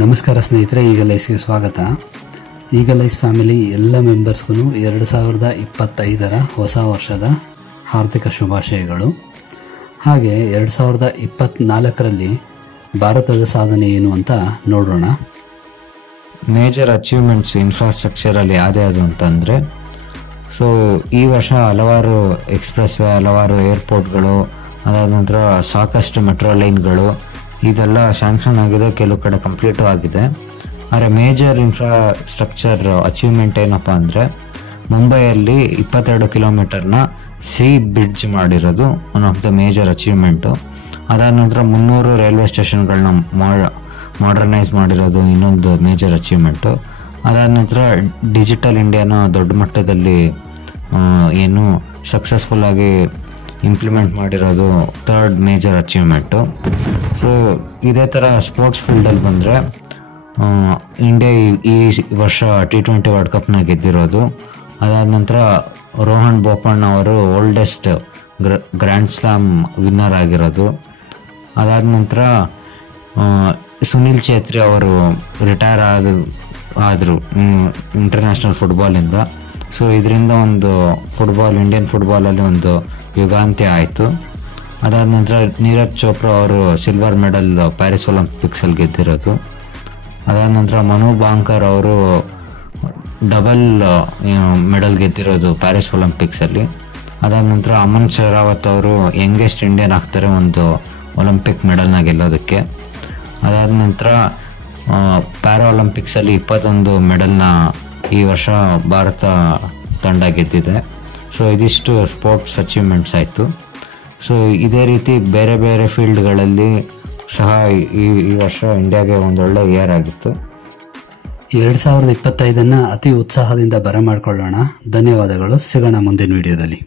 ನಮಸ್ಕಾರ ಸ್ನೇಹಿತರೆ, ಈಗಲೈಸ್ಗೆ ಸ್ವಾಗತ. ಈಗಲೈಸ್ ಫ್ಯಾಮಿಲಿ ಎಲ್ಲ ಮೆಂಬರ್ಸ್ಗೂ 2025 ಹೊಸ ವರ್ಷದ ಹಾರ್ದಿಕ ಶುಭಾಶಯಗಳು. ಹಾಗೆ 2024ರಲ್ಲಿ ಭಾರತದ ಸಾಧನೆ ಏನು ಅಂತ ನೋಡೋಣ. ಮೇಜರ್ ಅಚೀವ್ಮೆಂಟ್ಸ್ ಇನ್ಫ್ರಾಸ್ಟ್ರಕ್ಚರಲ್ಲಿ ಯಾವುದ್ಯಾವುದು ಅಂತಂದರೆ, ಸೊ ಈ ವರ್ಷ ಹಲವಾರು ಎಕ್ಸ್ಪ್ರೆಸ್ ವೇ, ಹಲವಾರು ಏರ್ಪೋರ್ಟ್ಗಳು, ಅದಾದ ನಂತರ ಸಾಕಷ್ಟು ಮೆಟ್ರೋ ಲೈನ್ಗಳು ಇದೆಲ್ಲ ಶಾಂಕ್ಷನ್ ಆಗಿದೆ, ಕೆಲವು ಕಡೆ ಕಂಪ್ಲೀಟು ಆಗಿದೆ. ಆದರೆ ಮೇಜರ್ ಇನ್ಫ್ರಾಸ್ಟ್ರಕ್ಚರ್ ಅಚೀವ್ಮೆಂಟ್ ಏನಪ್ಪ ಅಂದರೆ, ಮುಂಬೈಯಲ್ಲಿ 22 ಕಿಲೋಮೀಟರ್ನ ಸಿ ಬ್ರಿಡ್ಜ್ ಮಾಡಿರೋದು one of the major achievement. ಅದಾದ ನಂತರ 300 ರೈಲ್ವೆ ಸ್ಟೇಷನ್ಗಳನ್ನ ಮಾಡರ್ನೈಸ್ ಮಾಡಿರೋದು ಇನ್ನೊಂದು ಮೇಜರ್ ಅಚೀವ್ಮೆಂಟು. ಅದಾದ ನಂತರ ಡಿಜಿಟಲ್ ಇಂಡಿಯಾನ ದೊಡ್ಡ ಮಟ್ಟದಲ್ಲಿ ಏನು ಸಕ್ಸಸ್ಫುಲ್ಲಾಗಿ ಇಂಪ್ಲಿಮೆಂಟ್ ಮಾಡಿರೋದು ಥರ್ಡ್ ಮೇಜರ್ ಅಚೀವ್ಮೆಂಟು. ಸೊ ಇದೇ ಥರ ಸ್ಪೋರ್ಟ್ಸ್ ಫೀಲ್ಡಲ್ಲಿ ಬಂದರೆ, ಇಂಡಿಯಾ ಈ ವರ್ಷ T20 ವರ್ಲ್ಡ್ ಕಪ್ನ ಗೆದ್ದಿರೋದು. ಅದಾದ ನಂತರ ರೋಹನ್ ಬೋಪಣ್ಣ ಅವರು ಓಲ್ಡೆಸ್ಟ್ ಗ್ರ್ಯಾಂಡ್ ಸ್ಲಾಮ್ ವಿನ್ನರ್ ಆಗಿರೋದು. ಅದಾದ ನಂತರ ಸುನಿಲ್ ಛೇತ್ರಿ ಅವರು ರಿಟೈರ್ ಆದರು ಇಂಟರ್ನ್ಯಾಷನಲ್ ಫುಟ್ಬಾಲಿಂದ. ಸೊ ಇದರಿಂದ ಒಂದು ಇಂಡಿಯನ್ ಫುಟ್ಬಾಲಲ್ಲಿ ಒಂದು ಯುಗಾಂತ್ಯ ಆಯಿತು. ಅದಾದ ನಂತರ ನೀರಜ್ ಚೋಪ್ರಾ ಅವರು ಸಿಲ್ವರ್ ಮೆಡಲ್ ಪ್ಯಾರಿಸ್ ಒಲಿಂಪಿಕ್ಸಲ್ಲಿ ಗೆದ್ದಿರೋದು. ಅದಾದ ನಂತರ ಮನು ಭಾಂಕರ್ ಅವರು ಡಬಲ್ ಮೆಡಲ್ ಗೆದ್ದಿರೋದು ಪ್ಯಾರಿಸ್ ಒಲಿಂಪಿಕ್ಸಲ್ಲಿ. ಅದಾದ ನಂತರ ಅಮನ್ ಶರಾವತ್ ಅವರು ಯಂಗೆಸ್ಟ್ ಇಂಡಿಯನ್ ಆಗ್ತಾರೆ ಒಂದು ಒಲಿಂಪಿಕ್ ಮೆಡಲ್ನ ಗೆಲ್ಲೋದಕ್ಕೆ. ಅದಾದ ನಂತರ ಪ್ಯಾರಾ ಒಲಿಂಪಿಕ್ಸಲ್ಲಿ 21 ಮೆಡಲ್ನ ಈ ವರ್ಷ ಭಾರತ ತಂಡ ಗೆದ್ದಿದೆ. ಸೊ ಇದಿಷ್ಟು ಸ್ಪೋರ್ಟ್ಸ್ ಅಚೀವ್ಮೆಂಟ್ಸ್ ಆಯಿತು. ಸೊ ಇದೇ ರೀತಿ ಬೇರೆ ಬೇರೆ ಫೀಲ್ಡ್ಗಳಲ್ಲಿ ಸಹ ಈ ವರ್ಷ ಇಂಡಿಯಾಗೆ ಒಂದೊಳ್ಳೆ ಇಯರ್ ಆಗಿತ್ತು. 2025 ಅತಿ ಉತ್ಸಾಹದಿಂದ ಬರಮಾಡಿಕೊಳ್ಳೋಣ. ಧನ್ಯವಾದಗಳು. ಸಿಗೋಣ ಮುಂದಿನ ವಿಡಿಯೋದಲ್ಲಿ.